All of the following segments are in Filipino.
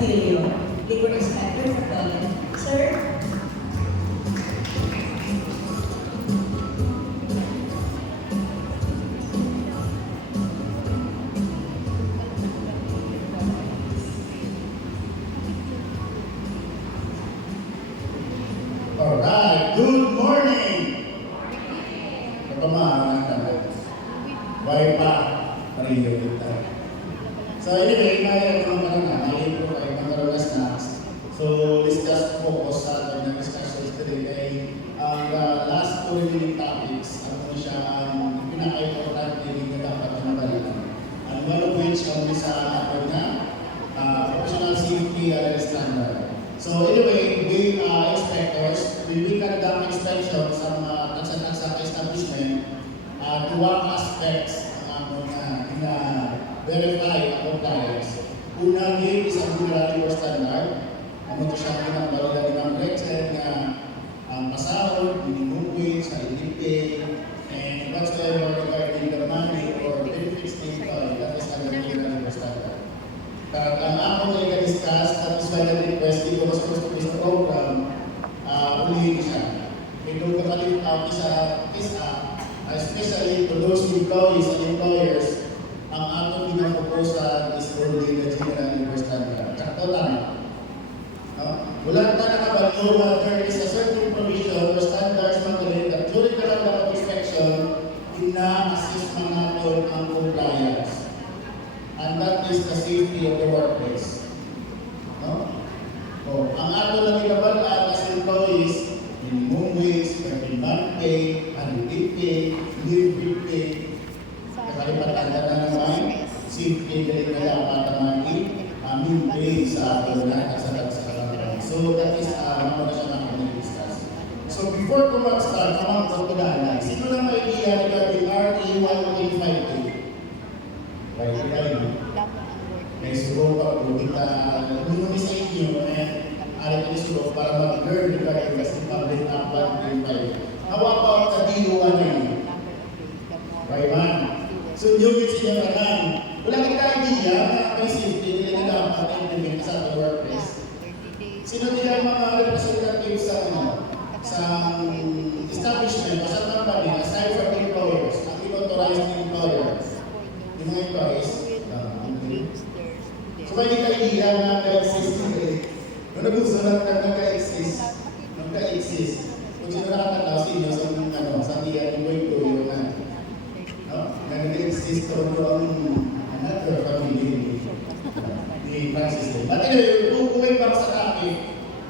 Antilio, Labor Inspector for Dolan. Sir? Alright, good morning! Kapamahan natin. Bye pa, pariyo kita. So anyway, kaya naman ka na, ngayon po kayo magkaroon na snacks. So let's just focus sa ating na discussions today ay ang last two remaining topics, ano siya ang pinaka-important na dapat na mabalikan. And one of which ang isa atin na professional safety and standard. So anyway, we inspectors, we conduct inspection sa mga tansa-tansa establishment to what aspects na verify ang compliance. Una din is ang General Labor Standard. Ano ito siya pinagbalala ng Rexel na pasahod, minimum wage, holiday pay, and whatsoever regarding the money or benefits paid by that is ang General Labor Standard. At ang ako na i-discuss, tapos by the request, dito mas gusto ko sa program, ulihin siya. Ito kakalip out sa TISA, especially to those employees and employers, ang atong pinaproposa is only the General Labor Standard. Sakto lang. Wala na nakabalo, there is a certain provision or standards magaling that during the round of inspection, ina-assist man natin ang compliance. And that is the safety of the workplace. No? So, ang ato lang inabalaan as employees, minimum wage, 13-month pay, holiday pay, leave pay, kakalipatan na naman, safety din na dapat naman i-maintain sa ato na sa kalangan. So that is mga na siya namin i-discuss. So before ko mag-start, mga pagkudaan, sino lang may idea regarding RA 185A? Right, may sugo pa po kita, nung sa inyo, alit ang sugo para mag-learn regarding kasi public na 185. How about the DO1 na yun? Right, man? So, yung siya na lang. Wala kita idea na may safety nila na dapat implement sa workplace. Sino nila yung mga representative sa establishment o sa company, aside from employers, ang authorized employers, yung mga employees. So, may kita idea na nag-exist nila. Nung nag-usulat na nag-exist, kung sino nakakataw sa inyo sa tiyan yung boy-boy na nag-exist ko ang another family ni Francis. But anyway, going back sa topic,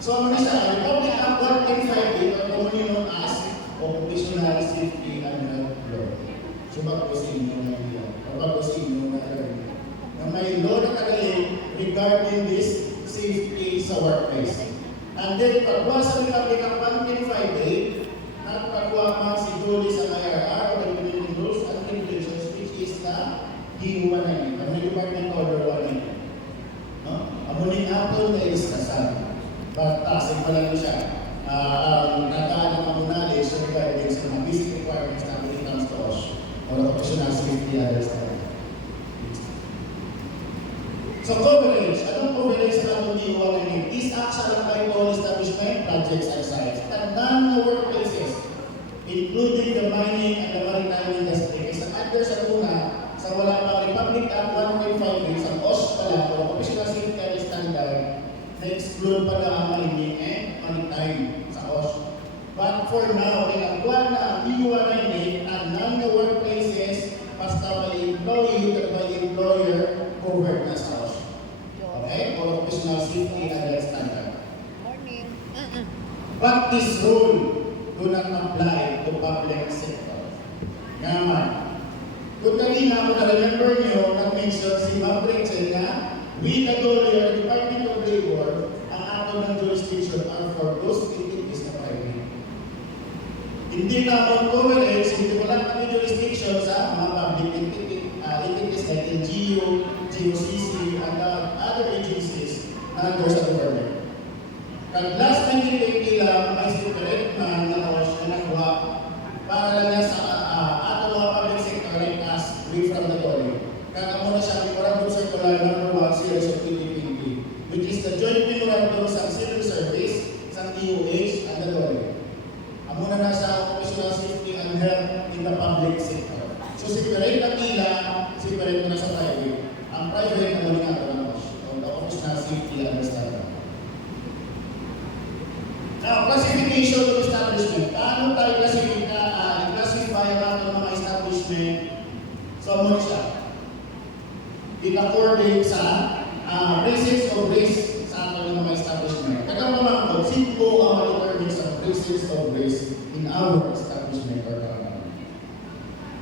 so ano siya, Republic Act 185 or commonly known as Occupational Safety and Health Law. So bago sa inyo na idea, o bago sa inyo na may law na kagaling regarding this safety sa workplace. And then, pagwa sa Republic Act 185, nagpagwa man si Julie sa IRR o Regulation Rules and Regulations, which is the DO190, ang Department Order 190. Amunin ato na iskasan. Batasig pa lang siya. Ang nataan ng mga knowledge regarding sa mga basic requirements na when it comes to OSH or Occupational Safety and Health. So coverage, anong coverage sa atong DO190? This acts shall apply to all establishment, projects, and sites, and non-workplaces, including the mining and the maritime industry. Kasi under sa una, sa wala pang Republic Act 185 sa OSH pala, o Occupational Safety and Standard, na-exclude pala ang mining and maritime sa OSH. But for now, inagwan na ang DO190 and non-workplaces, basta by employee or by employer, covered na sa OSH. Okay? For Occupational Safety and Health Standard. Morning. But this rule do not apply to public sector. Ngaman, kung kanina ako na-remember nyo, nag-mention si Ma'am Rachel na we the Department of Labor, ang ato ng jurisdiction are for those entities na private. Hindi naman coverage, hindi wala kami jurisdiction sa mga public entities like NGO, GOCC, and other agencies na under sa government. Kag last 2020 lang, may secret man na OSH na nakuha para lang sa ato mga public sector like us, free from the dollar. Kag amo na siya, Memorandum Circular No. 1 Series of 2020, which is the risk sa ating mga establishment. Kaya naman po, sino ang ma-determine sa presence of risk in our establishment or company?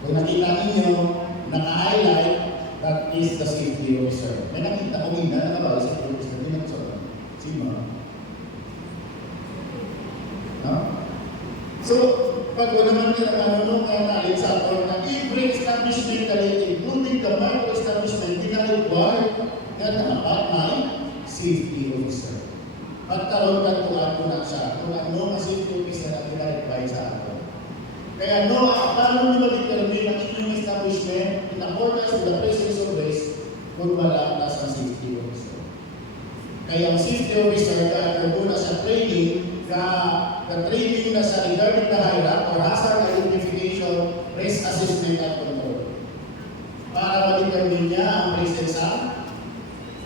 Kung nakita ninyo, naka-highlight, that is the safety officer. May nakita ko nila, nakabawal sa safety officer, hindi nagsasabi. Sino? No? So, pag wala naman nila kanunong kaya sa ato na every establishment kaya including the micro-establishment, ina-require na dapat may safety officer. Pagkaroon ka tuwan ko na siya, kung ano ang safety officer na ina-require sa ato. Kaya no, paano nyo mag-determine ang inyong establishment in accordance with the presence of risk kung wala na sa safety officer? Kaya ang safety officer, kaya muna sa training, training na sa regarding the HIRAC or hazard identification, risk assessment at control. Para ma-determine niya ang presence sa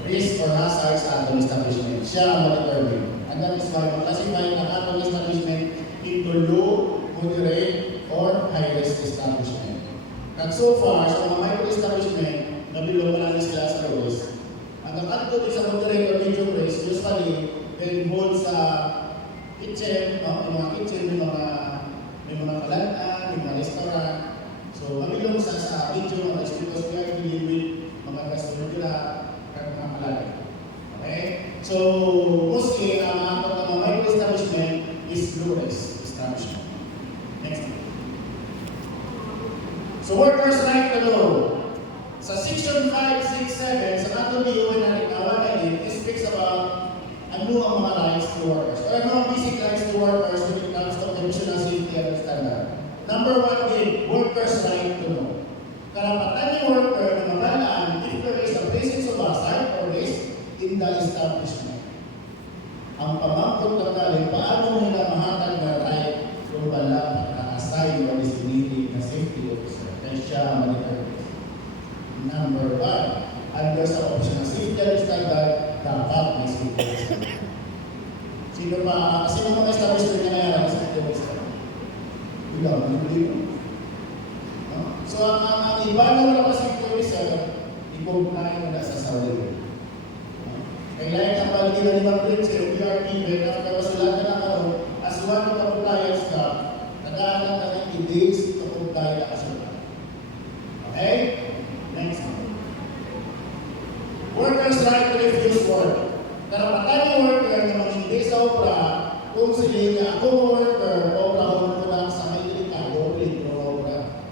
risk or hazard sa atong establishment. Siya ang ma-determine. And that is why classify ang atong establishment into low, moderate, or high-risk establishment. At so far, sa mga micro-establishment, nabilong na sila sa risk. Ang ato sa moderate or medium risk, usually, involved sa kitchen, yung mga kitchen, may mga kalantan, may mga restaurant. So, mabilong sa medium risk because we are dealing with mga gastronomia at mga kalantan. Okay? So, mostly, ang mga micro-establishment is low-risk establishment. Next. So, workers' right to know. Sa section 567, sa ato DOE na rikawan na it speaks about ano ang mga rights to workers. Or ano ang basic rights to workers when it comes to occupational safety and standard. Number 1 din, workers' right to know. Karapatan ni worker na mabalaan if there is a presence of hazard or risk in the establishment. Ang pamangkot ng galing, paano nila mahatag na right kung wala pagkakasay o designated na safety officer? Kaya siya malitarito. Number 1, under sa optional safety and standard, dapat may safety officer. Sino mga establishment na mayroon sa safety officer? Ikaw, hindi mo. So, ang iba na wala pa safety officer, i-comply mo na sa salary. Kailangan ang paligid na limang principle, we are given after masulatan na karoon as one of the compliance staff, nag-aanap na ng days to comply na kasulatan. Okay? Next. Workers' right to refuse work. Karapatan yung worker na mag-hindi sa obra kung sila niya ako worker, obrahon ko lang sa may delikado, ulit mo obra.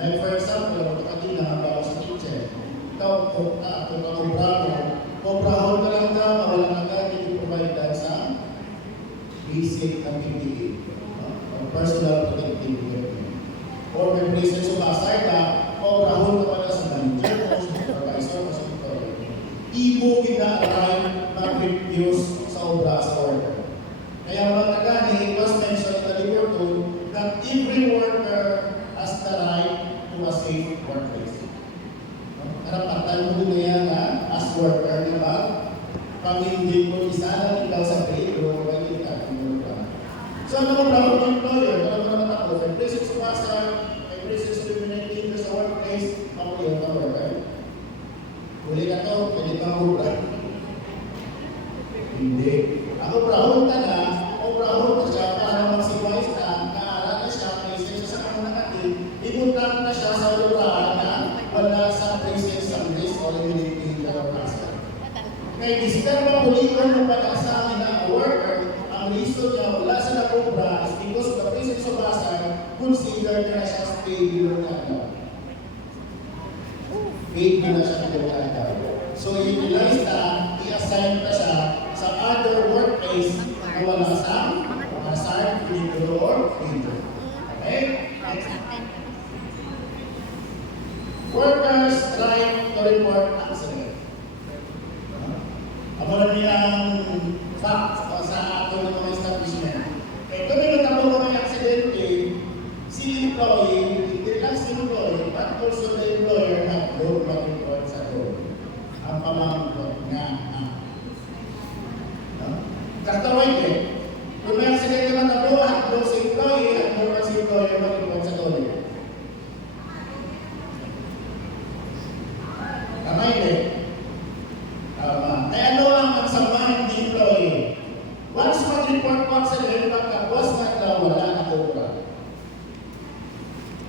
Like for example, kapatid na habaw sa kitchen, ikaw, kung ang obra mo, obrahon ka lang daw, walang agad i-provide sa basic na PPE, personal protective equipment. Or may presence of hazard na, obrahon ka pala sa manager o sa supervisor o sa employer. Ibo gina-arrive mag-refuse sa obra sa worker. Kaya mga kagani, it was mentioned in the labor code that every worker has the right to a safe workplace. Karapatan mo din yan as worker, di ba? Pag hindi mo isa na ikaw sa peligro, wag ikaw mo ba? So ano mo bravo ng employer? Ano mo naman ako? May presence of hazard, may presence of imminent sa workplace, ako yun ang worker. Huli ka to, pwede ka mahubra. Hindi. Ako brahon ka na, o brahon ka siya para mag-supervise ka, naaral na siya, may siya sa kanong nakatid, ipunta na siya sa lugar na wala sa presence of risk or eliminating the hazard. Kaya isikan ba pulitan ng pag-asahin ng worker, ang reason niya wala sa nakubra is because of the presence of hazard, consider na siya sa failure na ano. Failure na siya na so, i-utilize na, i-assign na siya sa other workplace na wala sa hazard, failure, or failure. Okay? Next. Workers' right to report accident. Amo na niyang facts sa ato ng mga establishment. Kaya kung may natapos ng aksidente, si employee, hindi lang si employee, but also the employer have no mag-report sa doon. Ang pamangkot nga. Kataway din. Kung may aksidente naman natapos, at si employee, at no si employer mag-report sa doon. Kamay din. Kaya ano ang accident pagkapos na wala na cobra.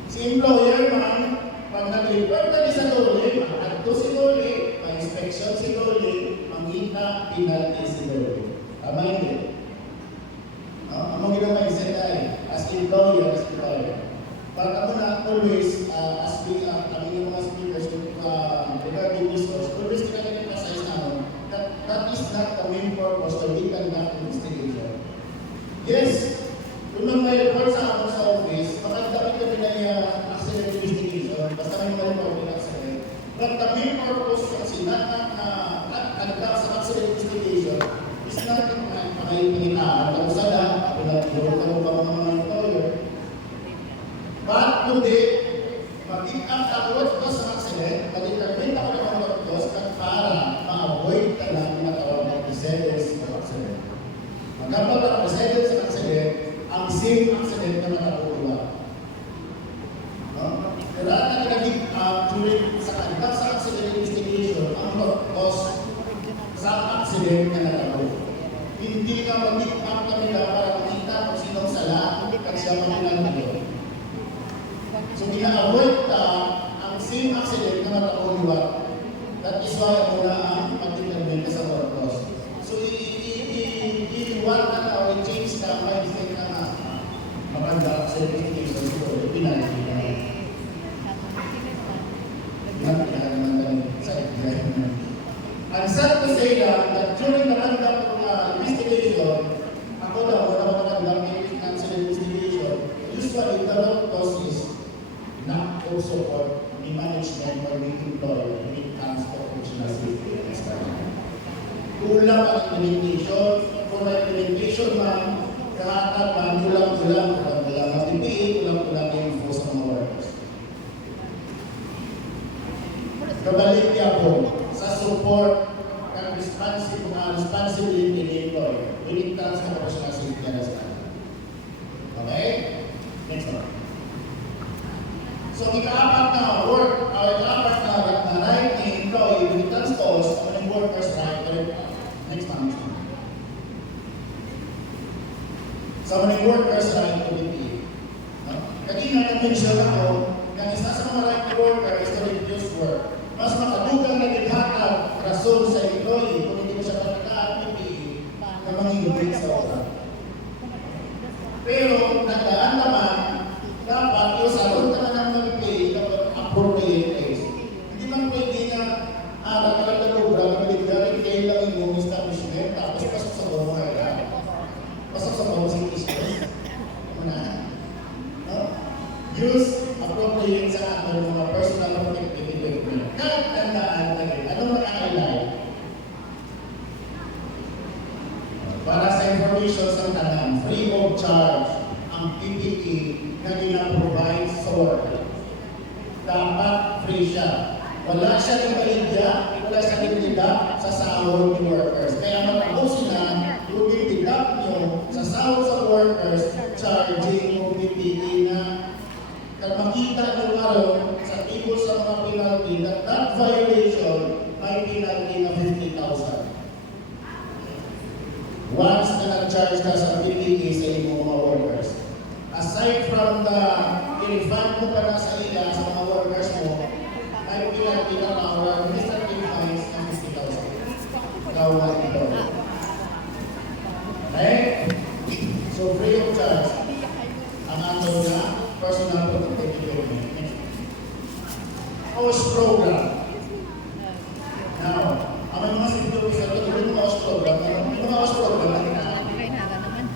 Si employer man, pag nag-report na sa dole, mag-adto si dole, ma-inspection si dole, mangita, penalty si dole. Tama hindi? Ang mga ginamay-set ay, as employer. But ako na always, as we, kami yung mga speakers, regarding this course, always kinag-emphasize namin that is not the main purpose of we conduct investigation. Yes, kung may report sa ako sa office, makagdapit kami na yung accident investigation, basta may mga report ng accident. But the main purpose kasi na conduct sa accident investigation is not pangayipinitaan, kung saan lang, ako na mga employer. But today, mag-impact ako sa accident, mag-intervene ako ng mga doctors para ma-avoid ka lang matawag ng precedents ng accident. Magkapag ang precedents ng accident, ang same accident na matatuwa. Pero at nag-impact during sa conduct sa accident investigation, ang cause sa accident na natawag. Hindi ka mag-impact kami para makita kung sinong sala at siya mag-ilang. So, ina-avoid ang same accident na matauliwa. That is why ako na ang pag-intervene sa purpose. So, i-iwan na o i-change na mindset na maganda sa investigation. So, pinaliti na. Pinaliti naman sa investigation. And sad to say that during the conduct of investigation, ako daw, wala mag-conduct ng accident investigation, usually the root cause is not also for the management or the employer when it comes to operational safety and standard. Kulang ang implementation, kung may implementation man, kahatan man, kulang ang PPE, kulang ang info sa mga workers. Kabalik niya po sa support ng responsibility ng employer when it comes to operational safety and standard. Okay? Next one. So, ika-apat na right ni employee when it comes to us, ang workers' right. Next one. So, ang workers' right to be kanina na-mention ako na isa sa mga right to worker is to reduce work. Mas makadugang na naghatag rason sa employee kung hindi mo siya pagkakaan PPE na manghihigit sa oras. Pero, nagdaan naman, dapat yung salon ka na ng PPE kapag appropriate case. Hindi man pwede na nagkakalagubra, nagkaligdarin kayo lang yung establishment, tapos pasok sa bawang pasok sa bawang establishment. Use appropriate sa ating mga personal protective equipment. Tandaan na rin, anong nakakailan? Para sa information sa tanan, free of charge ang PPE na ginaprovide sa worker. Dapat free siya. Wala siya ibalidya, wala siya nilidap sa sahod ng workers. Kaya matapos sila, yung nilidap nyo sa sahod sa workers, charging yung PPE na kung makita nyo karon sa table sa mga penalty that violation may penalty na 50,000. Once na nag-charge ka sa PPE sa inyong mga workers. Aside from the refund mo pa na sa ila sa mga workers mo, may penalty na mga administrative fines na 50,000. Gawin ito. Okay? So free of charge. Ang ato na personal protective equipment. OSH program. Now, ang mga security officer, yung mga OSH program, yung mga OSH program na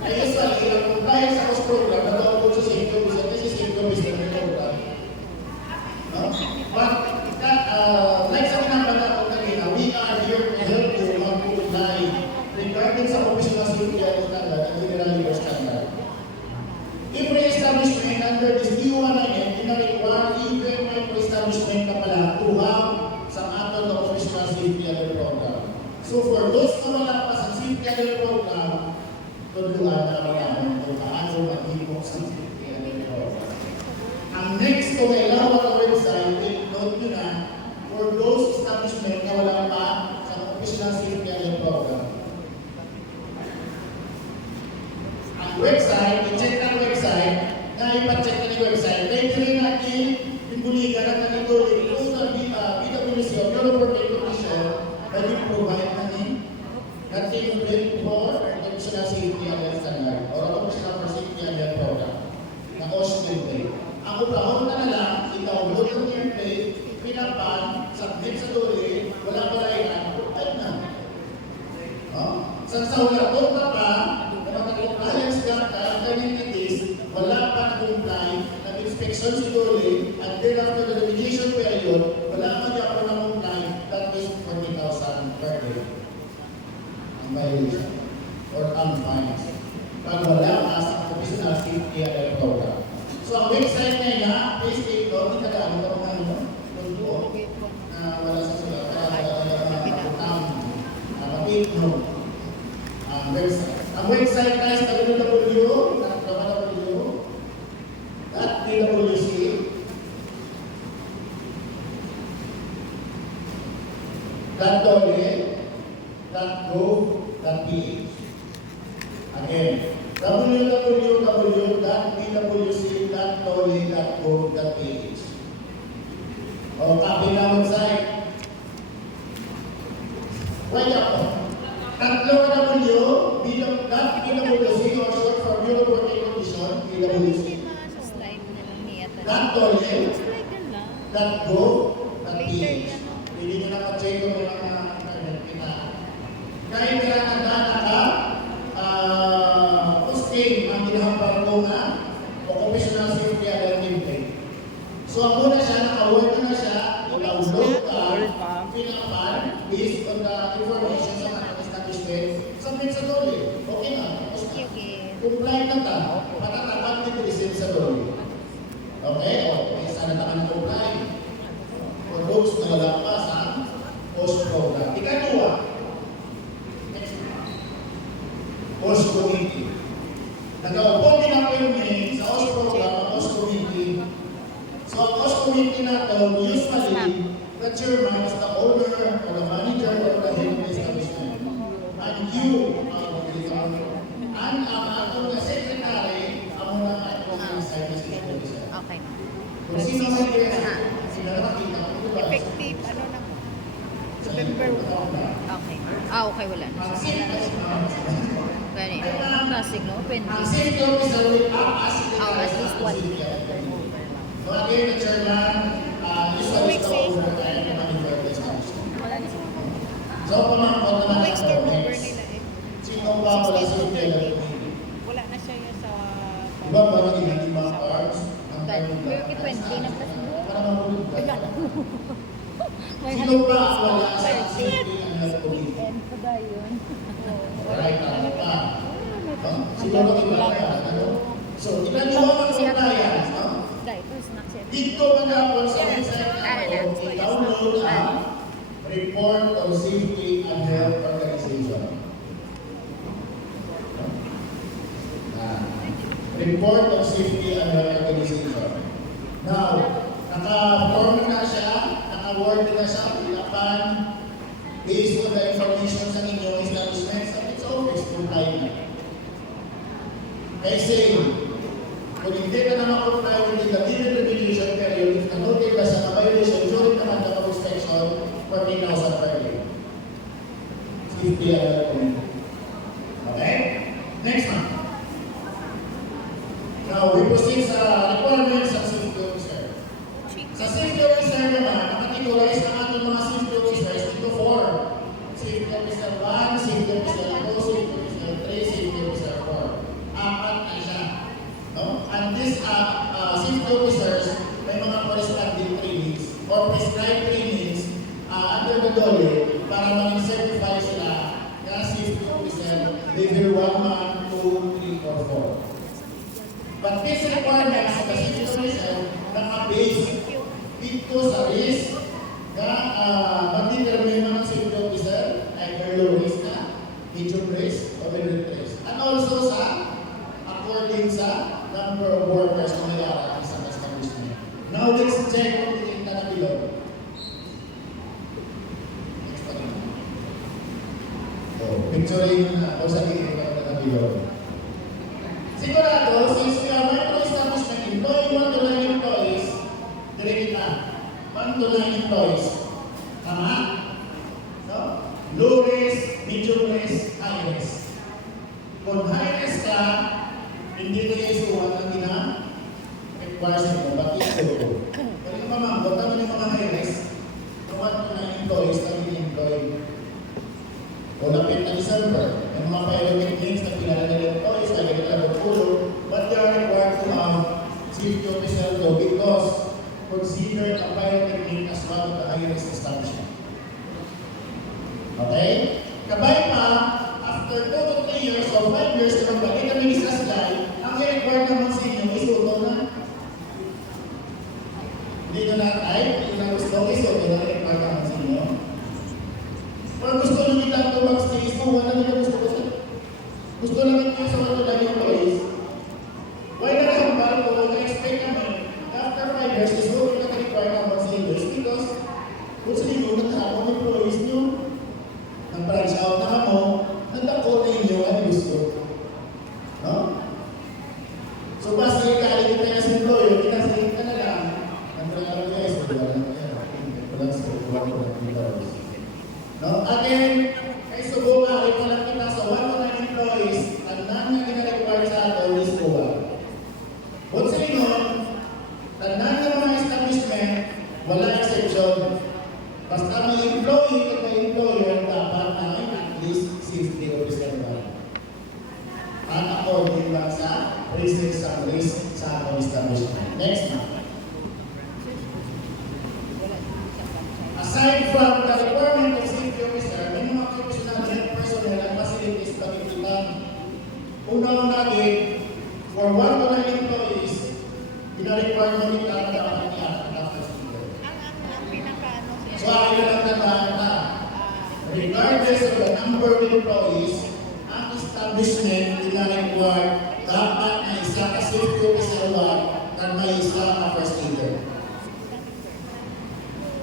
ay usually, kung dahil sa OSH program, nag-upload sa security officer, kasi security officer na program. But, like sa pinapala ko kanina, we are here to help you mag-apply regarding sa professional safety and standard at general labor standard. Every establishment under this D1IN, ina-require even micro-establishment na pala to have sa aton na professional safety and program. So for those na wala pa sa safety and program, tulungan na naman kung paano mag-hipok sa safety and program. Ang next to may lawak na website, note nyo na, for those establishment na wala pa sa professional safety and program. not even built for occupational safety and health standard or occupational safety and health program na OSH template. Ang ubrahon na lang, itaulog yung template, pinapan, submit sa duli, wala yan, ay na. Sa ulatot na pa, na mag-compliance ka, kaninitis, wala pa na-comply, nag-inspection si duli, and then after the remediation period, wala man niya ako na-comply, that is 40,000 per day. Ang violation or ang fines. Pag wala ka sa occupational safety and program. So ang website niya nga, please take note, hindi ka ano mga ano, na wala sa sulat, take note. Website. Ang website na is www.pwc.gov.ph. Again, www.pwc.gov.ph. O copy na website. Wait ako. Tatlo W, PWC or short for Bureau of Working Condition, PWC. .gov.ph. Hindi nyo naka-check kung mga internet kita. Kahit kailangan posting ang ginahapang ko na occupational safety and template. So ako na siya, naka-work na siya, download ka, pinapan, based on the information sa mga establishment, submit sa dole. Okay na. Comply na ta. Patatapan na receive sa dole. Okay? Okay. Sana takan na comply. For those na wala pa sa post program. Ikalawa. Post committee. Nag-aupo din ako yung sa post program, post committee. So ang post committee na ito, usually, the chairman is the owner or the manager or the head of the establishment. And you are the leader. And ang atong secretary, ang mga atong side na secretary. Okay. Kung sino may kaya, sila nakita ko. Effective, ano na? November 1. Okay. Okay, wala na. Ganun. Classic, no? Pending. Ang secretary officer will act as Oh, at least one. So again, the chairman, usually is the owner and the manager of the establishment. So kung mga kota na Weeks turnover nila eh. sino ba wala sa hotel? Wala na siya yun sa... Diba ba naging mga cards? May 20 na kasi. Para mahulog ka. May Sino ba wala sa safety and health committee? Ano ba yun? Alright, tama pa. Sino ba iba ka? So, ginagawa ng compliance, no? Diapers na siya. Dito magapon sa website natin, i-download ang Report of Safety and Health Organization. Report of Safety and Health Organization. Now, naka-form na siya, naka-word na siya, pinapan, based on the information sa inyong establishment sa its office, comply na. Kasi, kung hindi ka na mag-comply with the given remediation period, if na-noted ka sa violation during the month of inspection, 14,000 per day. Safety and health committee. Okay? Next one. Now, we proceed sa requirements sa safety officer. Sa safety officer naman, nakategorize ang ating mga safety officers into 4. Safety officer 1, safety officer 2, safety officer 3, safety officer 4. Apat na siya. No? And these safety officers, may mga corresponding trainings or prescribed trainings under the DOLE para maging certify sila na safety officer level 1, 2, 3, or 4. But these requirements sa safety officer naka-base dito sa risk na mag-determine ng safety officer either low risk na, medium risk, or moderate risk. And also sa according sa number of workers na mayroon sa establishment. Now let's check kung titignan na below. Next one. So, picturing na o sa titignan na below. Sigurado, since we are micro-establishment employee 1 to 9 employees, direct na. 1 to 9 employees. Tama? No? Low risk, medium risk, hindi ko yung isuwan na requires nito, but ito. Pero yung mamambot, ano yung mga high-risk? Kawan ko na employees na in-employ. O lapit na December, yung mga pilot techniques na pinala nila employees, kaya nila magpulo, but they are required to have safety officer to because considered a pilot technique as one of the high-risk establishment. Okay? Kabay pa, after 2 to 3 years or 5 years na magbalik kami ni Saslay, ang i-require naman sa inyo is uto na. Hindi nyo na type, hindi na gusto, is uto na i-require naman sa inyo. Kung gusto nyo nila ito mag-stay, so wala nila gusto ko sa. Gusto naman nyo sa mga lang yung employees. Why na kambal ko, na-expect kami, after 5 years, is uto na i-require naman sa inyo because kung sa inyo, nagkakong employees nyo, ng branch out na ako, nagdako na inyo ang gusto. No? So, basta yung kaligin tayo sa employer, kinasayin ka na lang. Ang branch out guys, wala lang yan. Wala sa uwan ko ng employees. No? Again, kay Subuka, rin ko lang kita sa 109 employees, ang nang gina-require sa ato is Subuka. Kung sa inyo, tandaan ng mga establishment, wala exception. Basta may employee at may employer, dapat na at least 60 officer ba. At according lang sa risk sa risk sa ating establishment. Next na. Aside from the requirement of safety officer, may mga professional health personnel at facilities pagkikitan. Una-una din, for 1 to 9 employees, pina-require mo nila ang dapat niya at after speaker. So, akin na lang tandaan na, regardless of the number of employees, ang establishment pina-require dapat na isa ka safety officer at may isa ka first aider.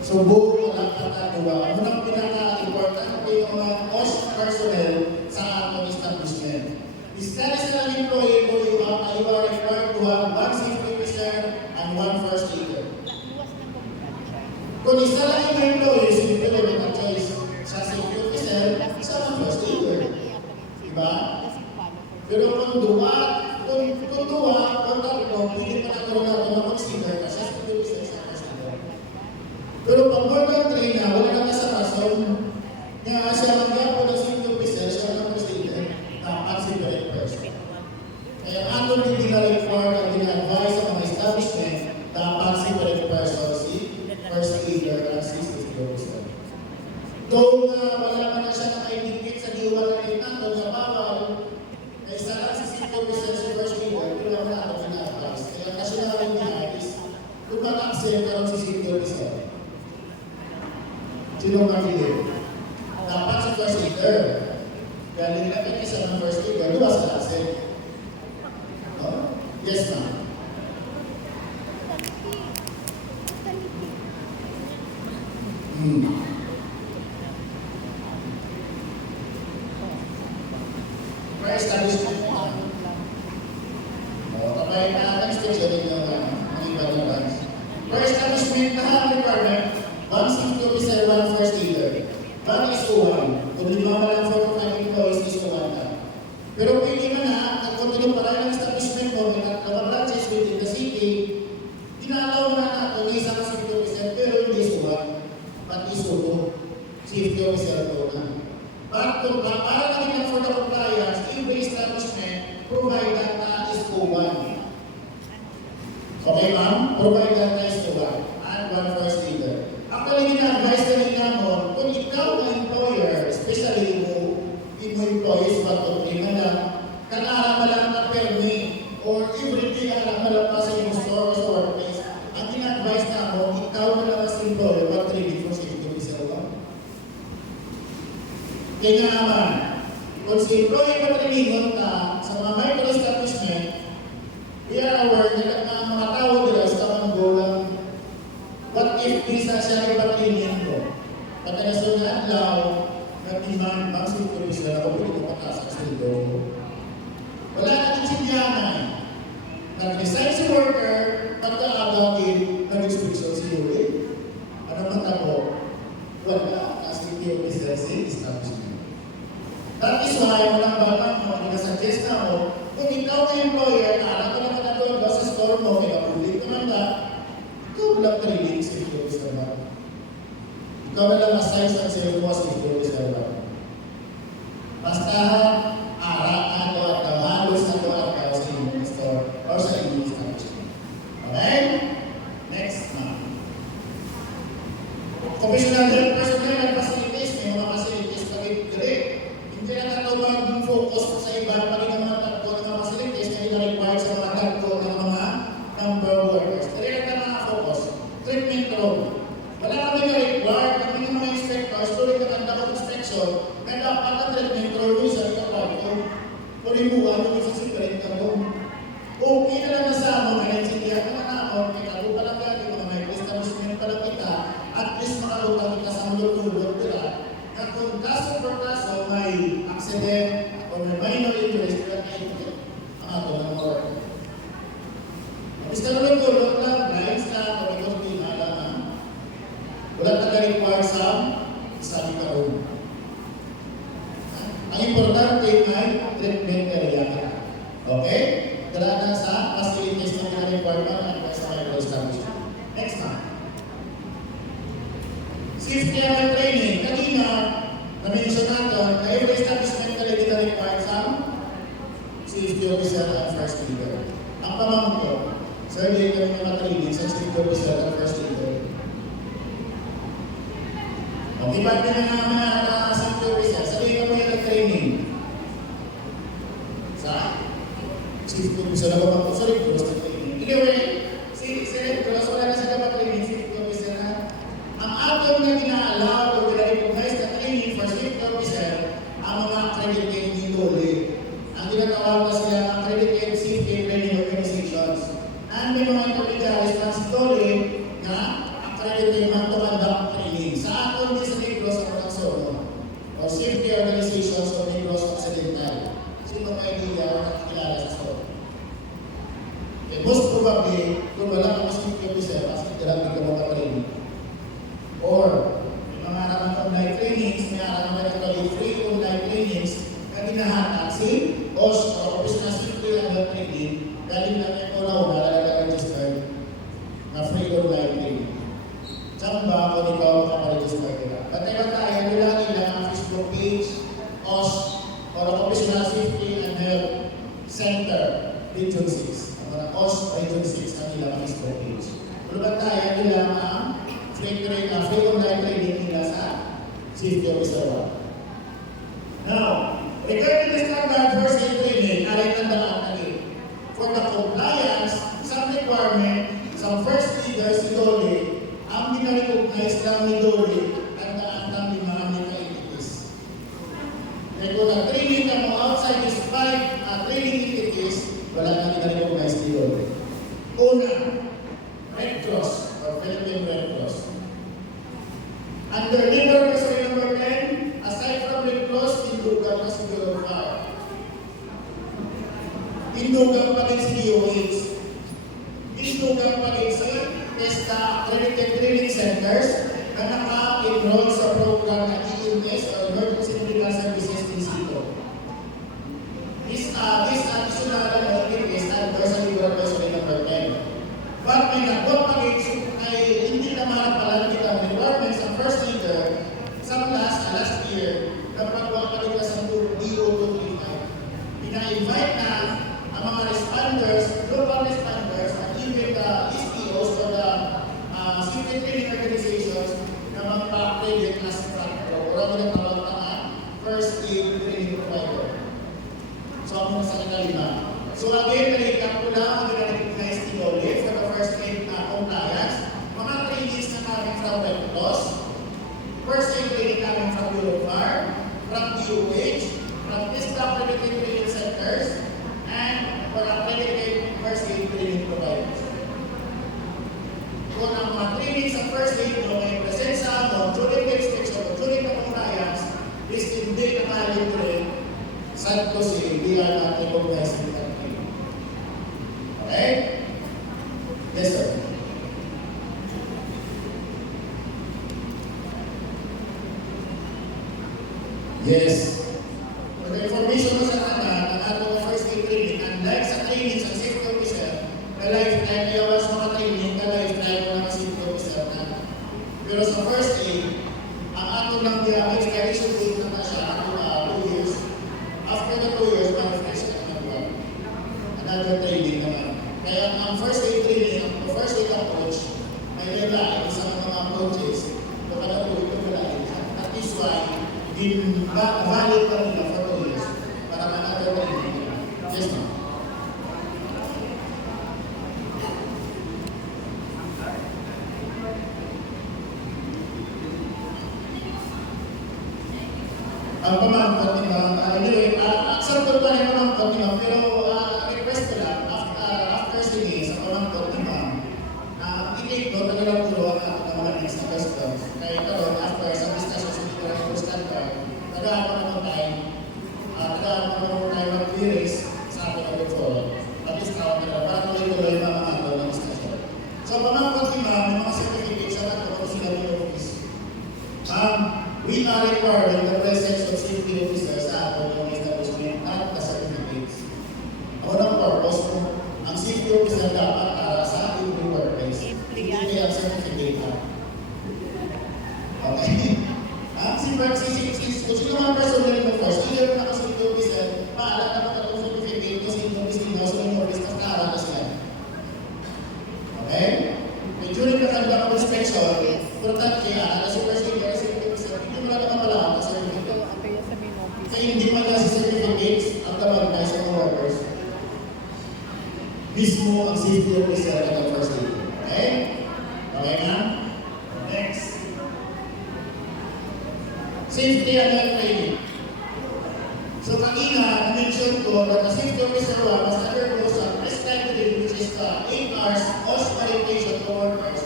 So, buo ko lang katagawa. Unang pinaka-important yung mga cost personnel sa ating establishment. Isa silang employee mo, you are required to have 1 safety officer and 1 first aider. Kung isa lang yung employee, simple lang ang choice sa safety officer, sa mga first aider. Diba? Pero kung duwa, kung tatlo, pwede pa nagkaroon natin na mag-sinner kasi sa safety officer sa first aider. Pero pag more than 3 na, wala na sa rason. Kaya siya mag-gapo ng safety officer, siya ng first aider, considerate person. Kaya ano din dina-require at dina-advise sa mga establishment, dapat considerate person si first aider at safety officer. Though wala man na siya naka-indicate sa diwa na rin nato na bawal, na isa lang si safety officer si first aider, pero wala ako dina-advise. Kaya nasyonalin niya is, kung mag-accept karon si safety officer, sino mag-aider? Dapat si first aider. Kaya nilapit isa ng first aider, luwas na accept. No? Yes, ma'am. May establishment na. Kapag next station yung mga ibang branch. Per establishment na requirement, 1 safety officer, 1 first aider. 1 is 1. Kung hindi mo lang 4 to 5 employees, is 1 ka. Pero pwede man na, nag-continue pa rin ang establishment mo, may mga branches within the city, ginalaw na nato na isang safety officer, pero hindi is 1. Pati is 2. Safety officer to na. But kung para namin for the compliance, every establishment, provide that na is 1. Okay, ma'am? Provide that na is 1. And 1 first aider. Actually, gina-advise na rin namin, kung ikaw na employer, especially mo employees, pag-tuloy na kanara lang na permit, or everything alam na lang pa sa iyong store or workplace, ang gina-advise na mo, ikaw na lang as employer, pag-training for safety officer ba? Kaya nga naman, kung si employee pag-training ka sa mga micro-establishment, we are aware na mga tao nila sa kamanggolang, what if bisa siya ipatraining ko? Pagkanaso na adlaw, nag-demand bang safety officer ako pwede ko pataas ang sweldo. Wala natin sindiyanan. Nag-resign si worker, pagkaagawin, nag-inspection si Yuri. Ano man ako? Wala, as safety officer si establishment. That is why, walang batang mo, nag-suggest na ako, Kung ikaw na employer, alam ko na katulad ba sa store mo, kaya public naman na, ikaw lang training sa iyo sa ba? Ikaw na lang assign sa sa'yo mo sa iyo sa ba? Basta arakan ko at halos na ko at sa inyong store or sa inyong establishment. Okay? Next na. Professional health personnel and facilities, may mga facilities pag-direct. Hindi na natawag yung focus sa iba, pag ng mga tagpo ng mga facilities na ina-required sa mga tagpo ng mga number workers. Direct na mga focus. Treatment room. Wala kami na-required, kami ng mga inspectors, tuloy na tanda ko inspection, may dapat ang treatment room yung sa ikakwarto. Kulimuhan yung isa secret ka mo. Okay na lang nasama, may naintindihan ka na naman, may kago pa lang gagawin, mga may establishment pa lang kita, at least makalutang kita sa mulot-mulot nila. At kung kaso per kaso, may accident o may minor injuries, kaya kayo ang ato ng work. At na mulot-mulot lang, blinds na, o may konti na alam. Wala talaga required sa study ka room. Ang importante ay treatment area. Okay? Dala sa facilities ng mga requirement at sa mga establishment. Next time. Safety and training. Kanina, na-mention natin, na every establishment na rin na-require sa safety officer at first leader. Ang pamang ko, sir, hindi kami na matraining sa safety officer at first leader. Okay, ba't na mga safety officer? Sabihin ko yung training. Sa safety officer na ba? Sorry, gusto training. Anyway, wala na sa dapat training, safety officer na. Ang atom na ginaalaw o gina-recognize na training for safety officer, ang mga accredited ni DOLE. Ang ginatawag na sila accredited safety training organizations. And may mga intermediaries na si DOLE na accredited man to conduct training. Sa atom din sa Negros o Solo, o safety organizations o Negros Occidental. Sino may idea o nakakilala sa Solo? Most probably, kung wala kang safety officer, kasi dirang di ka makatraining. Or, may mga naman online trainings, may naman actually free online trainings na ginahatag si OSH o Office na Safety and Health Training, galing lang yung una-una talaga registered na free online training. Saan ba kung ikaw makaparegister ka? Patay tayo, nila ang Facebook page, OSH or Office na Safety and Health Center, Region 6. OSH Region 6 ang ilang Facebook page. Tulugan tayo nila ang free online training nila sa safety officer 1. Now, regarding the standard first aid training, alay tandaan natin. For the compliance, some requirement, some first leaders si DOLE, ang minarecognize lang ni DOLE, tandaan ng lima ang entities. Kaya kung na-training ka mo outside these 5 training entities, wala na minarecognize ni DOLE. Una, Red Cross or Philippine Red Cross. Under Labor Code number 10, aside from Red Cross, Indugang na si Bureau of Fire. Indugang pa rin si DOH. Indugang pa rin si TESTA Accredited Training Centers na naka-enroll sa program na EMS or Emergency Medical Services in Sito. This additional activities under sa Labor Code number 10. But may nagawang pag-isip ay hindi naman pala kita requirements ang first leader sa last year kapag wala ka sa DO235. Pina-invite na ang mga responders, global responders, at even the SPOs or the safety training organizations na magpa-accredit as front row o ang tinatawag na first aid training provider. So ako sa kanila. So again, na-recap ko lang ang ginag-recognize ni DOLE for the first aid compliance. Mga trainings na coming from Red Cross, first aid training coming from Bureau of Fire, from DOH, from TESTA Accredited Training Centers, and for accredited first aid training providers. Kung ang mga training sa first aid mo may present sa ano, during the inspection o during the compliance, is hindi nakalibre sa ito si hindi natin recognize in that training. Okay? Yes, sir. Yes. For the information mo sa kanan, ang atong first aid training, ang mismo ang safety officer at ang first aid. Okay? Okay na? Next. Safety and health training. So kanina, na-mention ko that the safety officer must undergo some prescribed training which is 8 hours hospitalization to workers.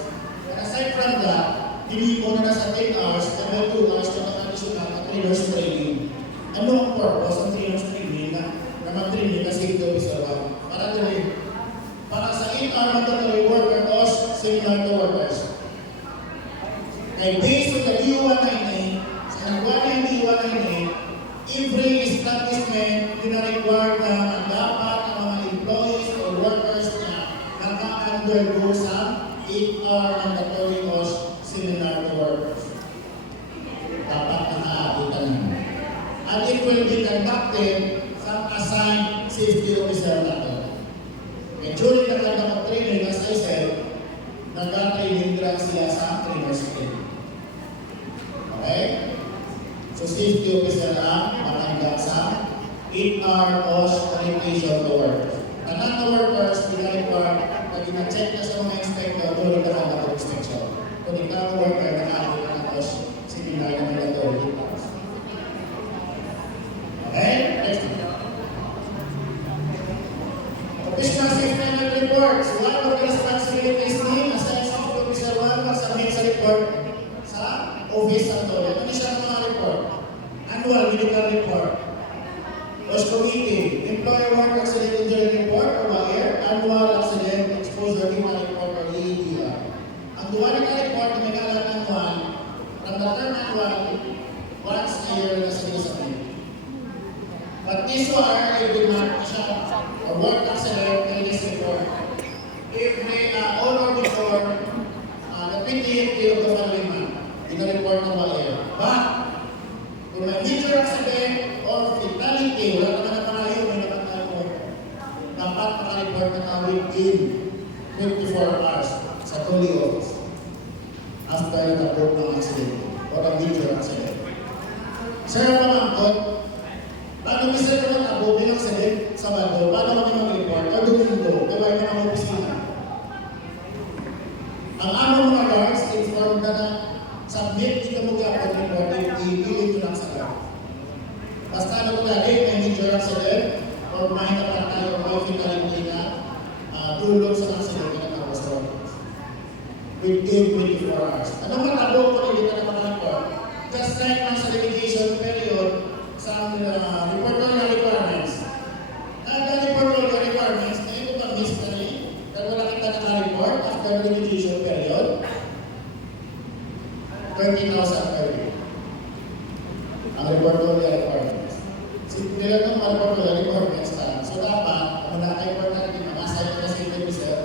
And aside from that, hindi ko na nasa 10 hours, kaya 2 hours na additional na trainers training. Ano ang purpose ng trainers training na mag-training na safety officer? Para sa 8 hour mandatory worker course, seminar to workers. Kaya based on the DO-198, sa nagawa ng DO-198, every establishment pina-require na dapat ang mga employees or workers na naka-undergo sa 8 hour mandatory course seminar to workers. Dapat nakaabutan na. And it will be conducted sa assigned safety officer natin. And during the conduct of training, as I said, nag-training lang sila sa trainer's training. Okay? So safety officer na matanggap sa 8-hour hospitalization to workers. Ang mga workers, pinag-require na gina-check na sa mga inspector during the conduct of inspection. Kung ikaw ang worker, nakaabot na ng seminar na mandatory 8 hours. Okay? Next one. Professional safety and reports. One of the responsibilities ni assign safety officer 1 mag-submit sa report sa office ng TOLE. Ano siya ang mga report? Annual medical report. Host committee. Employer work accident injury report o WAIR. Annual accident exposure data report o EADR. Ang duwa na report na may kalat ng annual, from the term annual, once a year na sa submit. But this one, every month siya, or work accident illness report. Every on or before the 28th day of the following month, ina-report ng WAIR. But, kung may major accident or fatality, wala naman na pangayo, may naman dapat maka-report na within 24 hours sa TOLE office after the ng accident or a major accident. Sir, pamangkot, bago bisa ko ng abo bilang accident sa Sabado, paano kami mag-report? O Domingo, gawin na ang opisina. Ang among mga guards, informed na submit dito mo ka report, i-bilin ko lang sa guard. Basta ano ko lagi, may major accident, or may napatay o may fatality na tulong sa accident na nakapasok. Within 24 hours. Ano matabo kung hindi ka na mag-report? Just like sa litigation period, sa reportorial requirements. Reportorial requirements, na ito ba mystery? Kaya wala kita naka-report after the litigation period, 20,000 per year. Ang reportorial requirements. Nila ng mga reportorial requirements na. So dapat, kung naka-report natin, mag-assign na sa officer,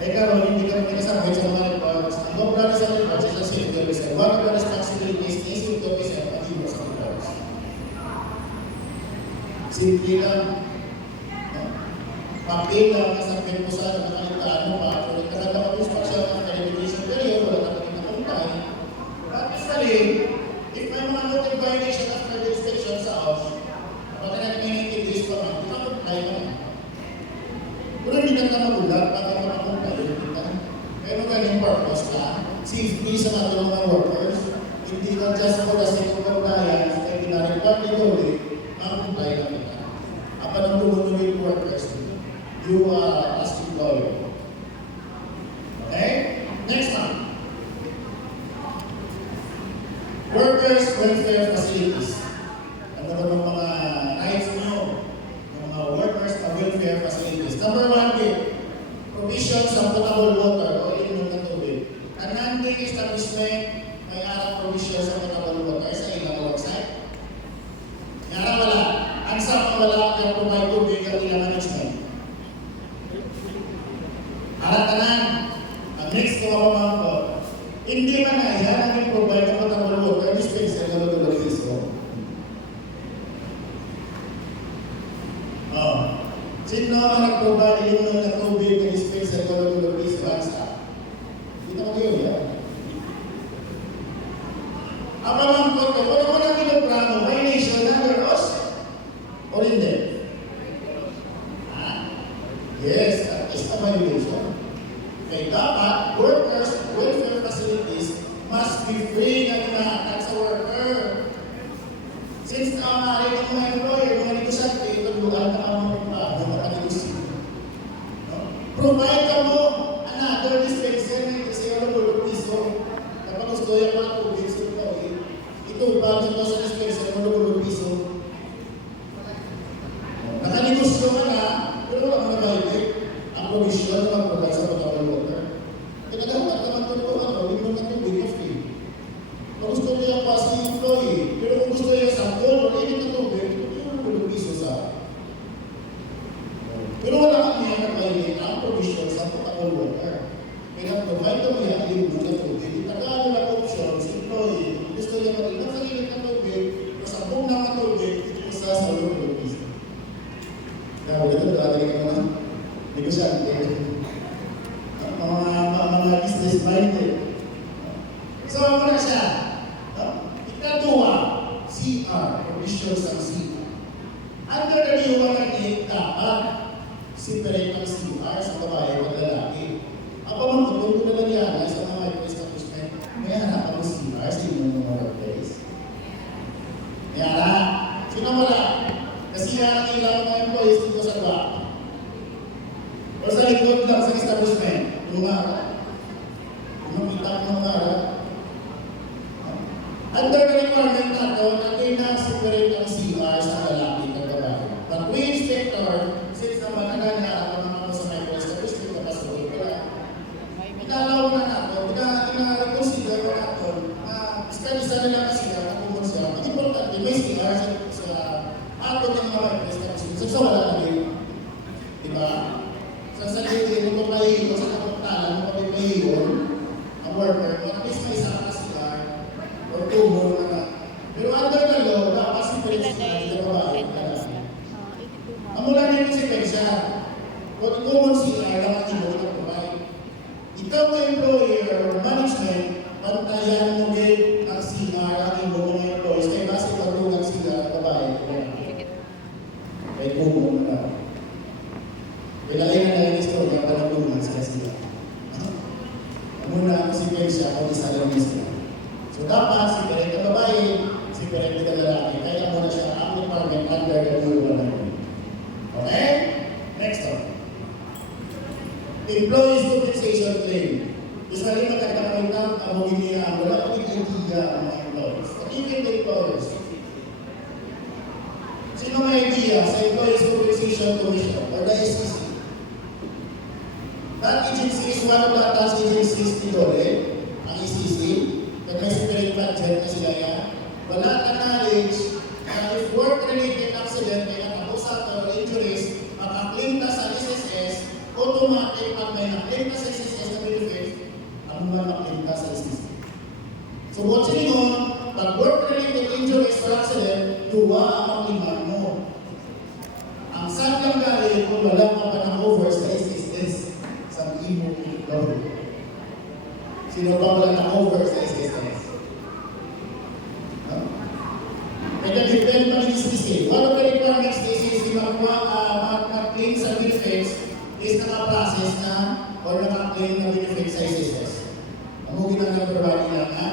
karon hindi ka pinasabay sa mga reports. Ang gobra sa reports is a safety officer. One of the responsibilities is safety officer at yung sa reports. Simple lang. Papel lang sa pinpusan na nakalitaan mo pa. Kung nagkakataon pa siya ng accreditation period, wala ka rin nakapuntay. But usually, if may mga noted violation after the inspection sa house, kapag nag-minute days pa man, makapuntay ka na. Kung hindi ka magulat, baka makapuntay ka. Pero galing purpose ka, safety sa mga workers, hindi ka just for the sake of compliance, kaya ginareport ni Dole, makapuntay ka na. Apan ang tumutuloy yung workers, you as employer. Okay? Next one. Workers' welfare facilities. Ano ba ng mga rights nyo? Ng mga workers' welfare facilities. Number 1, provision sa potable water o inom na tubig. Ang non-king establishment may arang provision sa potable water sa ilang website. Ngara wala. Ang sa wala ang provide tubig ang ilang management. Haratanan. Ang next ko mapamangko. Hindi man na yan ang i-provide ng potable water dispenser na lululagis ko. Sino ang nag-provide yung na tubig na dispenser na lululagis sa bansa? Dito ko yun, yan. Ang pamangko ko, kung ako ng kilogramo, may nation under us? O hindi? maaari ng mga employer, mga negosyante, tulungan ka mo pa, makanegosyo. No? Provide ka mo another dispenser na ito sa iyo piso. Kapag gusto yung mga tubig sa ito, ito ba dito sa dispenser ng piso? Nakanegosyo ka na, pero wala mo na maibig. Ang provision ng pagpapagod sa potable water. Pinagawa ka naman ito, win mo na tubig of free. Kung gusto niya pa si employee, pero kung gusto niya sa cold or init na tubig, yung piso sa. Pero wala kang niya na maibig ang provision sa potable water. Kaya provide mo yan, yung na tubig. Itagaan na options, employee, gusto niya mag-ingat sa init na tubig, o sa buong na tubig, ito sa loob piso. Kaya ito, dati ka naman, negosyante, mga business minded. So, ano na siya? Ikatuwa, CR, provisions ng CR. Under the new one dapat separate ng CR sa babae at lalaki. Ako man kung na lang yan sa mga establishment, may hanapan ng CR sa inyong mga workplace. Kaya sino wala? Kasi yan ang ilang mga employees dito sa back. O sa likod lang sa establishment, lumara. Makita mo mga under the requirement nato, natin na separate ang CR sa lalaki at babae. But we inspector, since naman nagana ang mga sa micro-establishment na pasuloy pala, italaw na nato, ina-reconsider na nato, isa nila kasi na kung siya. Ang importante, may CR sa ato ng mga micro-establishment. So wala na din. Diba? Sa sarili, kung papahiyon, sa kapagtalan, kung papahiyon, ang worker, at least may isa ka CR or tubo na. Pero under the law, dapat si Prince na hindi babae. Ang mula niya yung si Prince, kung common CR lang ang ibo na provide. Ikaw na employer or management, pantayan mo din ang CR ang ibo mga employees kaya kasi paglugan sila ang babae. Kaya tubo na. Kailangan na yung istorya para tulungan sila. Muna ako si Pensya, ako isa lang sila. So dapat, si Perek na babae, si Perek na lalaki. Kaya muna siya ang department under the new one. Okay? Next one. Employees compensation claim. Usually, magkakaroon ng among niya, wala akong idea ang mga employees. Even the employers. Sino may idea sa Employees Compensation Commission or the SEC? That agency is one of the task agencies ni Dole, ang ECC, at may separate budget na sila yan. Wala ka knowledge na if work-related accident ay nakabusak or injuries, makaklaim ka sa SSS, automatic pag may naklaim ka sa SSS na benefits, ang mga naklaim ka sa SSS. So what's going on? Pag work-related injuries or accident, duwa ang maklaim mo. Ang saan lang galing kung wala ka pa ng over sa SSS. Imo ito. Sino ba wala na over sa SSS? Nag-depend pa rin SSS. One of the requirements ng SSS mag-claim sa benefits is naka-process na or naka-claim na benefits sa SSS. Ang mugin na nag-provide nila na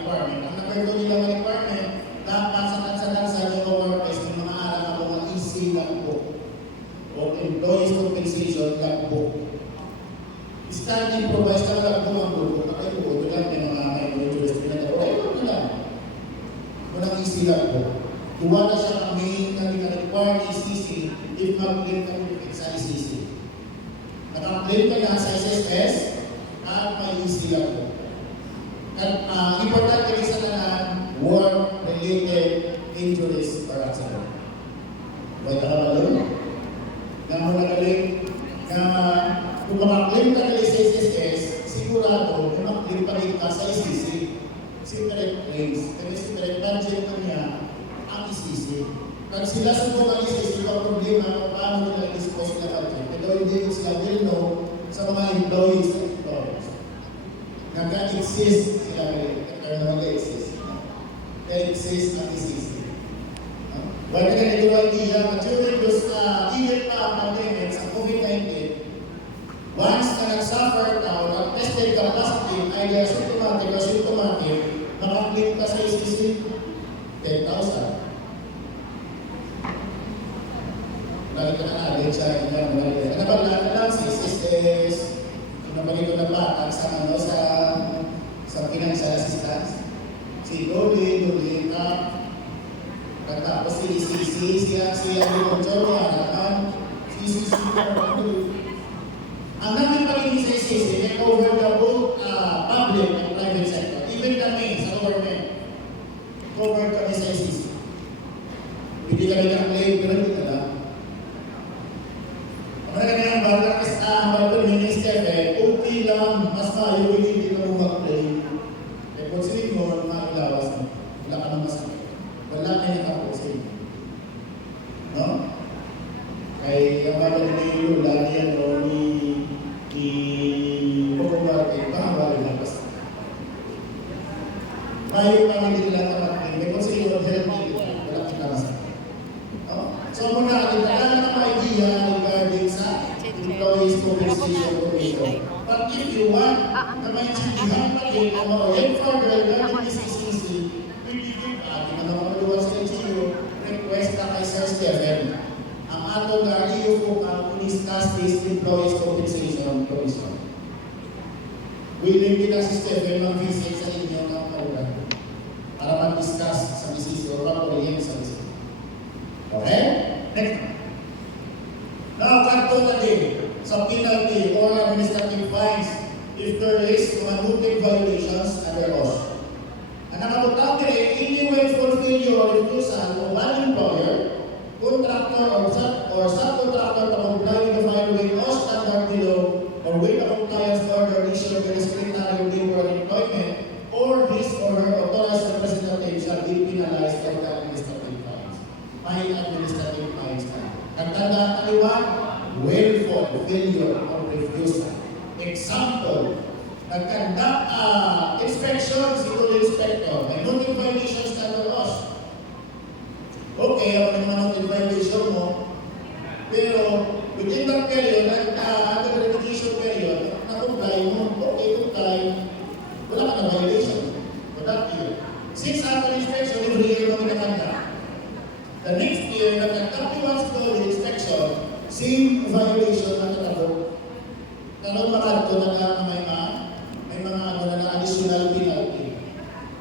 requirement. Ang nag-provide nila na requirement, dapat sa yung workplace ng mga alam na mga EC lang po o Employees Compensation lang po. Starting provides ka lang kung ang grupo na kayo ito lang may mga micro-jurist pinagawa. Ito lang. Walang easy lang po. Tuwa na siya ang main na require ECC if mag-claim ka sa ECC. Naka-claim ka na sa SSS at may easy lang po. At importante rin sa tanan, work-related injuries or accident. Huwag ka naman na mo nagaling na kung makaklaim ka na sa SSS, sigurado na makaklaim pa rin ka sa ECC. Separate claims. Kasi separate budget na niya ang ECC. Pag sila subong ang ECC, yung problema kung paano nila i-dispose na budget. Pero hindi sila will know sa mga employees at employers. Nag-exist sila kaya na mag-exist. Nag-exist ang ECC. Wala ka nito ang idea na during those even pa ang pandemic sa COVID-19, once na nag-suffer ka o nag-tested ka positive, either symptomatic o symptomatic, makaklip ka sa ECC, 10,000. Balik ka na nalit siya, hindi na balik. Ano ba lang si SSS, nabalik ko na ba sa ano sa financial assistance? Si Dolly na tapos si ang namin pagiging sa ICC, may cover the both public and private sector. Even kami sa government, cover kami sa ICC. Hindi kami na-claim, pero hindi na lang. Ang nagagayang bago minister, okay lang, mas maayo, hindi na mo mag-claim. Eh, kung sinin mo, mailawas mo. Wala ka nang masakit. Wala ka nang kapusin. No? Kaya yung mga nililo, lagi yan, ni Pocomarte, pakawali na basta. Mayo kami din lang naman, may kung sino healthy, wala kita masakit. No? So muna, wala na mga idea regarding sa employees compensation commission. But if you want na maintindihan pa din ang mga yan further regarding this ICC, pwede din pa, di na naman maluwa sa LGU, request na kay Sir Stephen. Ang ato na iyo po ang discuss this employees compensation commission. Willing din na si Stephen mag-visit sa inyo ng kalugan para mag-discuss sa bisisyo o mag-orient sa bisisyo. Okay? Next. Now, kanto na din sa penalty or administrative fines if there is manutic violations under laws. Ang nakabutang din, any willful failure or refusal of one employer, contractor or subcontractor to comply with the following law standard below or with the compliance order issued by the Secretary of Labor and Employment or his or her authorized representative shall be penalized by the administrative fines. May administrative fines na. Nagtanda kaliwan, willful failure or refusal. Example, nagkanda inspection, civil inspector, may notice violations under laws. Okay, ako naman ang violation mo, pero within that period, at the verification period, na-comply mo, okay, comply, wala ka na violation for that year. Since after inspection, every year mo kinakanda. The next year, nagkanda once for the inspection, same violation na tatabo. Talong makadto na may mga additional penalty.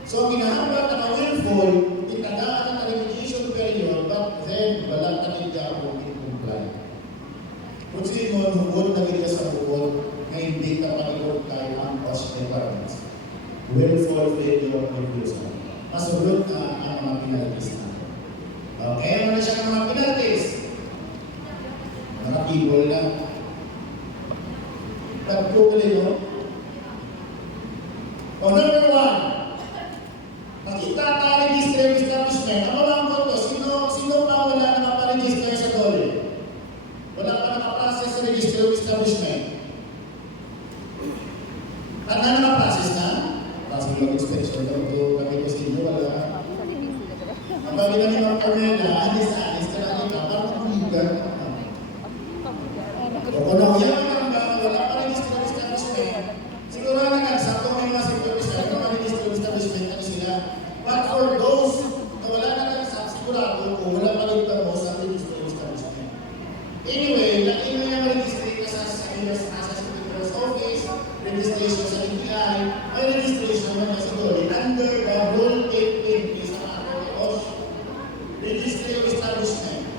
So, ginahambat na willful, itandaan ang verification period, but then, balang kanilya ako in-comply. Kung sino hugod na gila sa bukod, na hindi ka pag-comply ang cost requirements. Willful failure of refusal. Masulot na ang mga penalties na. Okay, ano na siya ng mga penalties? Nakapibol na. Nag-google mo. O number one, nakita ka-register establishment. Ano lang ko to? Sino pa wala na mapa-register sa DOLE? Wala pa nakaprocess sa register of establishment. At na nakaprocess na? Kasi mag-inspection daw ito kami ko sa inyo, wala. Ang babi na ni Ma'am Carmela, anis-anis ka lang ikaw, parang kumigan. O kung nakuya ka wala pa register of establishment, siguro na nagsakto may mga secretary na ma-register of establishment ano sila. But for those na wala na nagsak, sigurado kung wala pa rin mo sa register of establishment. Anyway, laking mo yung registry ka sa Secretary's Office, registration sa NTI, may registration na sa DOLE under the Rule 820 sa mga Articles, Registry of Establishment.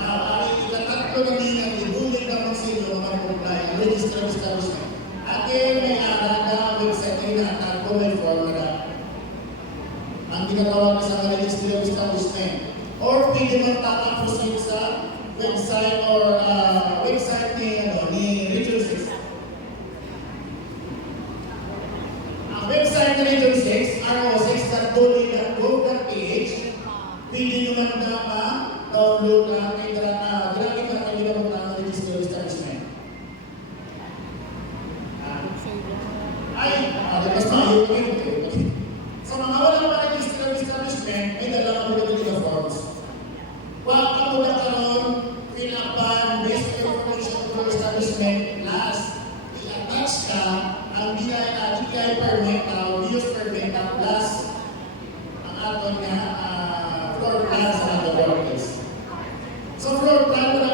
Ay ikatatlo na niya ang ibulit naman sa inyo mga comply ang Registry of Establishment. Akin may araga website ay natatlo may formula. Ang ginagawa na sa Registry of Establishment. Or pwede man tatapusin sa website or website ni Region 6. Ang website ni Region 6, ro6.dole.gov.ph, pwede nyo man download lang kay grabe ka kayo lang ang Registry of Establishment. Mas maayo ko yun. Sa mga wala pa Registry of Establishment, may dalang mga na forms. Huwag ka muna karoon, fill upan, basic information for establishment, last, i-attach ka ang DTI permit, use permit, plus ang aton nga floor plan sa mga workers. So floor plan,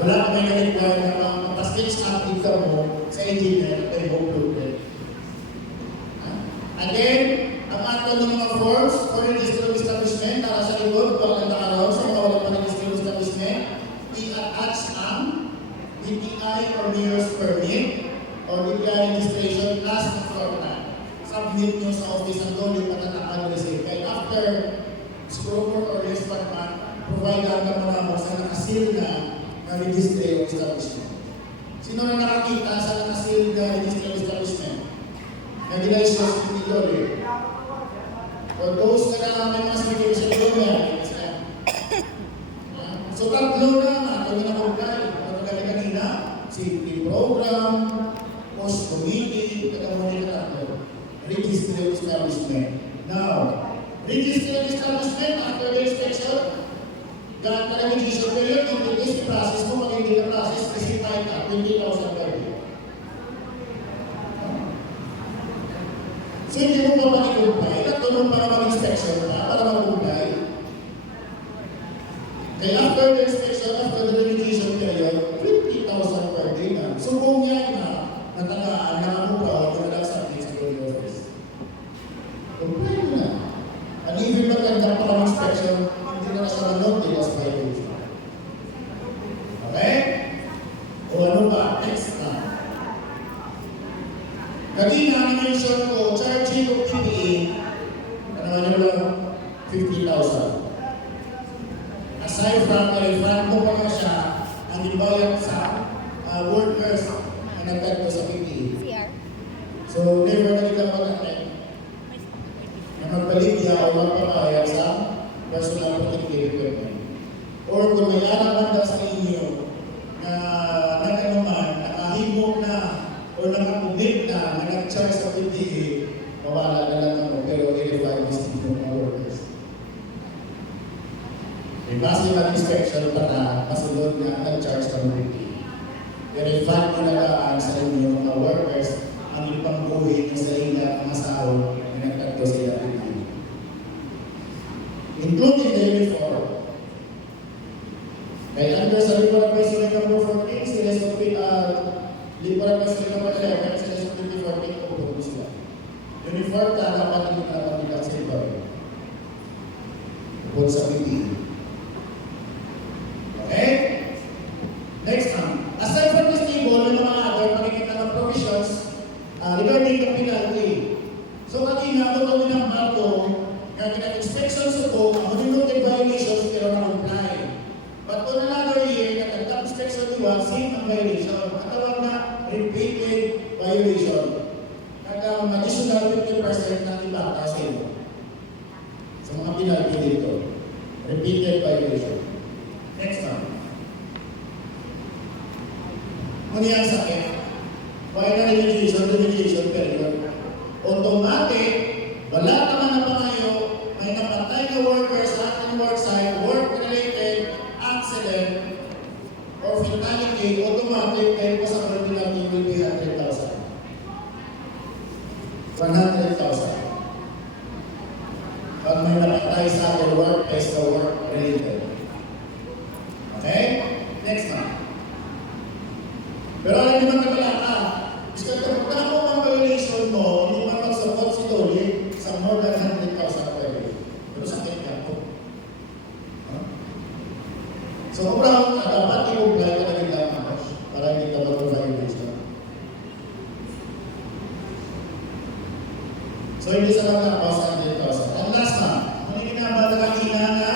Wala kami na-require na mapastitch up income mo sa engineer at ay home loaded. Again, ang ato ng mga forms for register of establishment para sa likod, kung ang nakaraw sa mga walang pa-register of establishment, i-attach ang DTI or mayor's permit or DTI registration as na floor plan. Submit nyo sa office ang doon yung patatakan receive. And after siguro or less 1 month, provide ang naman mo sa nakasil na registry of establishment. Sino na nakakita sa nakasil na registry of establishment? Nag-license ni Lord. For those na may mga certification doon yan, so tatlo na, ito na comply. Ito na kanina, safety program, post committee, taga-muli na tatlo. Registry of establishment. Now, registry of establishment after the inspection, ganit na registration period, yung release process mo, mag-hindi na process, kasi kahit na 20,000 per day. So hindi mo pa mag-comply, natulong para mag-inspection pa, para mag-comply. Kaya after the inspection, after the registration period, 20,000 per day na. So kung yan na, natagaan na ako pa, ito na lang sa atin sa Holy Office. Comply mo na. And even maganda pa ang inspection, hindi na siya manong as violation. Okay? O ano ba? Next na. Kanina, na-mention ko, charging of PPE, ano lang, 50,000. Aside from refund mo pa nga siya, ang ibayad sa workers na nagtagpo sa PPE. So, never na kita mag-attempt na magpaligya o magpapayag sa personal protective equipment. Or kung may anak sa inyo na nag-anuman, nakahimok na o nakakubit na, nag-charge sa PPE, mawala na lang ako, pero i-refine this ng mga workers. May base ng inspection para masunod na nag-charge sa PPE. I-refine mo na lang sa inyo mga workers ang ipangbuhin ng sarili at mga sahod na nagtagto sa PPE. Including the uniform. Kaya under sa Lipunan President number 14, sila sa Lipunan President number 11, sila sa 2014, upuro sila. Uniform na dapat hindi na naman sa iba. Upuro sa PPE. Okay? Next one. Aside from this table, may mga other makikita ng provisions regarding the penalty. So kanina, ito kami ng bago, kaya kinag-inspection sa ito, ang denoted violations pero na-comply. But on another year, nag-inspection diba, same ang violation. Ang tawag na repeated violation. Nag-additional 50% ng ibata sa iyo. Sa mga penalty dito. Repeated violation. Next one. Muna yan sa akin. Why na remediation period? Automatic, wala ka man na pangayo, may napatay na worker sa ating worksite, work-related accident or fatality, automatic kayo po sa penalty will be 100,000. 100,000. Pag may napatay sa ating workplace o work-related. Okay? Next one. Pero alam naman ka pala ka, gusto ko pagka mo ang violation mo, hindi man mag-support si Dolly sa more than 100,000 per day. Pero sakit ka po. So kung brown ka, dapat i-comply ka na ginagawa para hindi ka mag-violation. So hindi sa mga nakapos 100,000. Ang last na, kung hindi na ba kanina na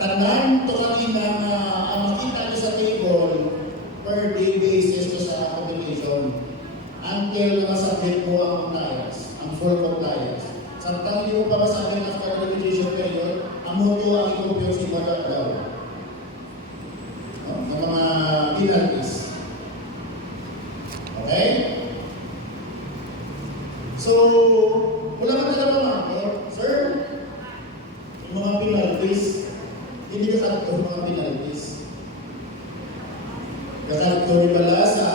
tandaan ito kanina na ang makita nyo sa table per day basis to sa application until nakasubmit mo ang compliance, ang full compliance. Samtang hindi mo pa masabit after the registration period, ang mutuo ang i-compute si Mother daw. Ng mga penalties. Okay? So, wala ka talaga marker, sir, yung mga penalties, hindi ka sakto mga penalties. Kasal ko pala sa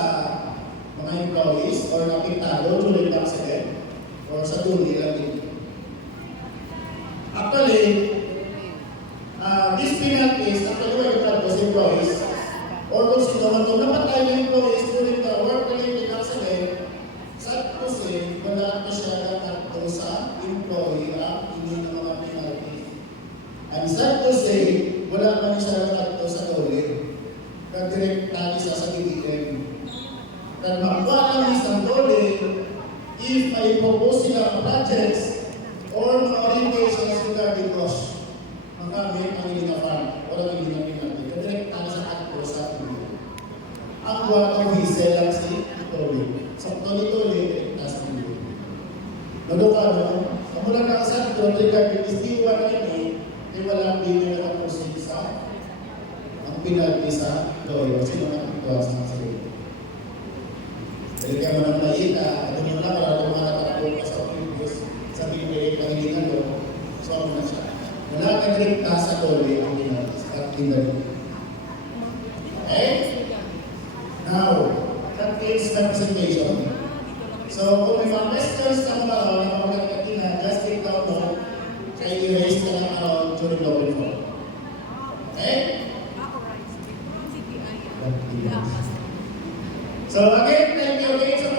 mga employees or napiktado during the accident or sa tuli lang dito. Actually, these penalties, actually, were cut to employees or or kung sino man ito, napatay ng employees during the work-related accident, sad po siya, wala pa siya nakakto sa employee ang hindi ng mga penalty. And sad to say, wala pa siya nakakto sa dole. Kag-direct natin sa BBM. Kag makuha lang isang dole, if may propose sila ng projects or mga orientations regarding cost, magamit ang hindi na fund o ang hindi na penalty. Kag-direct natin sa acto sa BBM. Ang buwan ng visa lang si dole. Sa dole, tas ng dole. Nagukano, ang mula na sa atin, regarding is diwa na yun eh, walang din na nakaproceed sa ang penalty sa lawyer. Sino na ito sa mga sarili? Dahil kaya mo nang nakita, at yun na para lumakatapo ka sa previous sa pinipili ng hindi na law, so ako na siya. Wala ka direkta sa lawyer ang penalty at penalty. Okay? Now, that is representation. So, kung may mga questions na mga na mga katina, just take down mo, kaya i-raise ka lang during the open forum. Okay? So again, thank you again sa